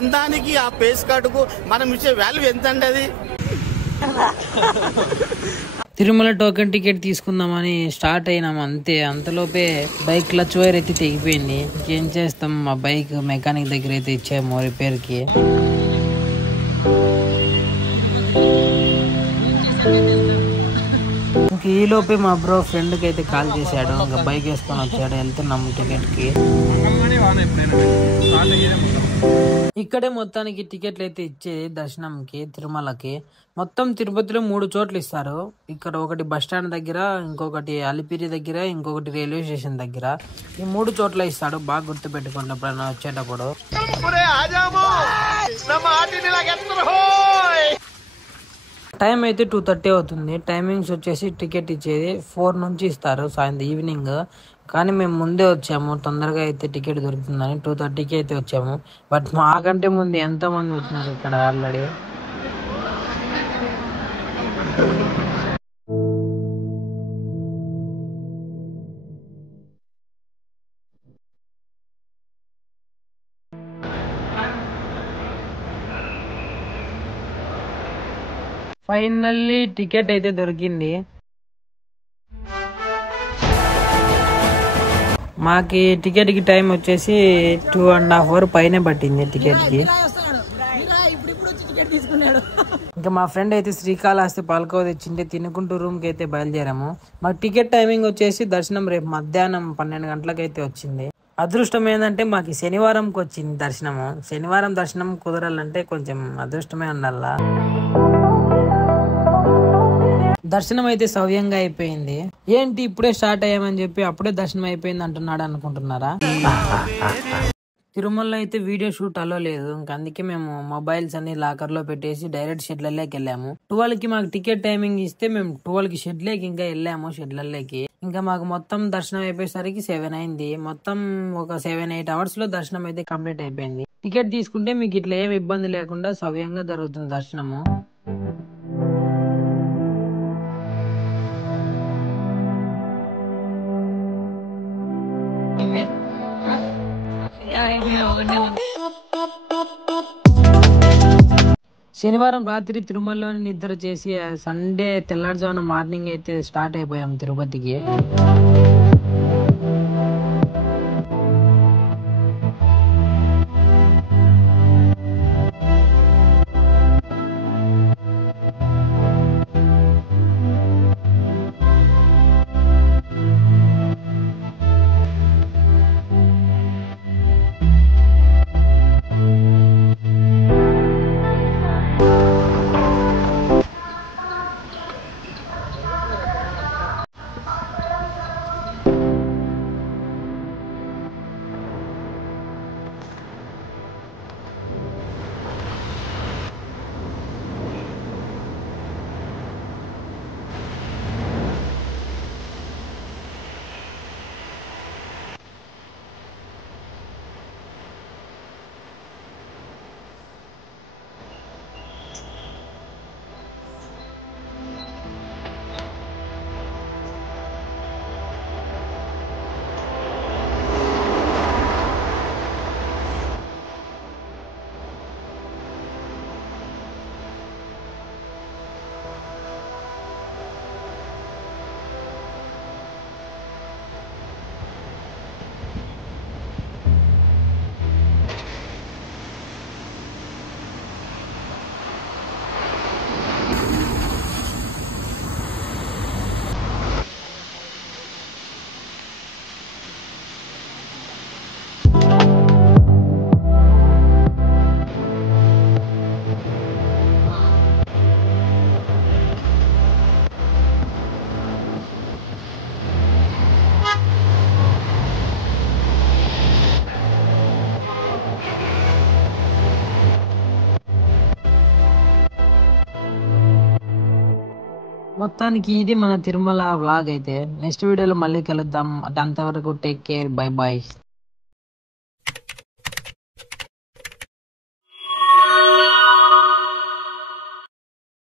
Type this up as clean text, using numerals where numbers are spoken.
అందానికి ఆ ఫేస్ కార్డుకు మనం ఇచ్చే వాల్యూ ఎంత అండి అది. తిరుమల టోకెన్ టికెట్ తీసుకుందామని స్టార్ట్ అయినాం అంతే. అంతలోపే బైక్ క్లచ్ వైర్ అయితే తెగిపోయింది. ఇంకేం చేస్తాం, మా బైక్ మెకానిక్ దగ్గర అయితే ఇచ్చాము రిపేర్కి. ఇంక ఈలోపే మా బ్రో ఫ్రెండ్కి అయితే కాల్ చేశాడు. ఇంకా బైక్ వేసుకొని వచ్చాడు. వెళ్తున్నాము టికెట్కి. ఇక్కడే మొత్తానికి టికెట్లు అయితే ఇచ్చేది దర్శనంకి తిరుమలకి. మొత్తం తిరుపతిలో 3 చోట్ల ఇస్తారు. ఇక్కడ ఒకటి బస్ స్టాండ్ దగ్గర, ఇంకొకటి అలిపిరి దగ్గర, ఇంకొకటి రైల్వే స్టేషన్ దగ్గర. ఈ 3 చోట్ల ఇస్తాడు. బాగా గుర్తు పెట్టుకోండి ఎప్పుడైనా వచ్చేటప్పుడు. టైం అయితే 2:30 అవుతుంది. టైమింగ్స్ వచ్చేసి టికెట్ ఇచ్చేది 4 నుంచి ఇస్తారు సాయంత్రం ఈవినింగ్. కానీ మేము ముందే వచ్చాము, తొందరగా అయితే టికెట్ దొరుకుతుందని 2:30కి అయితే వచ్చాము. బట్ మాకంటే ముందు ఎంతో మంది వచ్చినారు ఇక్కడ ఆల్రెడీ. ఫైనల్లీ టికెట్ అయితే దొరికింది. మాకి టికెట్ కి టైం వచ్చేసి 2.5 hours పైనే పట్టింది టికెట్ కి. ఇంకా మా ఫ్రెండ్ అయితే శ్రీకాళహస్తి పాలకోవ తెచ్చింటే తినుకుంటూ రూమ్ కి అయితే బయలుదేరాము. మాకు టికెట్ టైమింగ్ వచ్చేసి దర్శనం రేపు మధ్యాహ్నం 12 గంటలకు అయితే వచ్చింది. అదృష్టం ఏంటంటే మాకు శనివారంకి వచ్చింది దర్శనము. శనివారం దర్శనం కుదరాలంటే కొంచెం అదృష్టమే ఉండాలా. దర్శనం అయితే సవ్యంగా అయిపోయింది. ఏంటి ఇప్పుడే స్టార్ట్ అయ్యామని చెప్పి అప్పుడే దర్శనం అయిపోయింది అంటున్నాడు అనుకుంటున్నారా? తిరుమలలో అయితే వీడియో షూట్ అలో లేదు. ఇంకా అందుకే మేము మొబైల్స్ అన్ని లాకర్ లో పెట్టేసి డైరెక్ట్ షెడ్లలోకి వెళ్ళాము. 12కి మాకు టికెట్ టైమింగ్ ఇస్తే మేము 12కి షెడ్లోకి ఇంకా వెళ్ళాము. షెడ్లలోకి ఇంకా మాకు మొత్తం దర్శనం అయిపోయేసరికి 7 అయింది. మొత్తం ఒక 7-8 hours లో దర్శనం అయితే కంప్లీట్ అయిపోయింది. టికెట్ తీసుకుంటే మీకు ఇట్లా ఏమి ఇబ్బంది లేకుండా సవ్యంగా జరుగుతుంది దర్శనము. శనివారం రాత్రి తిరుమలలోని నిద్ర చేసి సండే తెల్లారుజామున మార్నింగ్ అయితే స్టార్ట్ అయిపోయాం తిరుపతికి. మొత్తానికి ఇది మన తిరుమల వ్లాగ్ అయితే. నెక్స్ట్ వీడియోలో మళ్ళీ కలుద్దాం. అంతవరకు టేక్ కేర్, బై బాయ్.